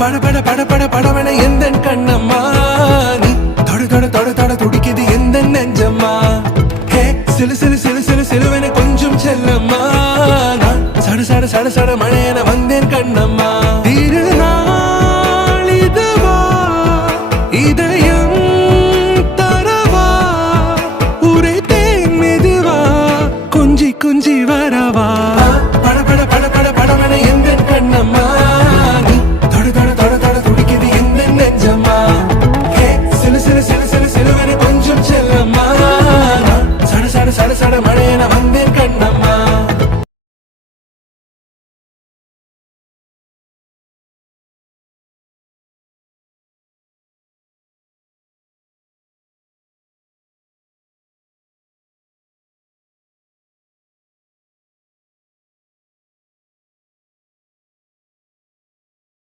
பட பட பட பட படவன எந்த கண்ணம்மா நீ தொட தொட தொட தொட துடிக்குது எந்த நெஞ்சம்மா ஹே சிலு சிலு சிலு சிலு சிலுவன கொஞ்சம் செல்லம்மா நான் சட சட சட சட மழைய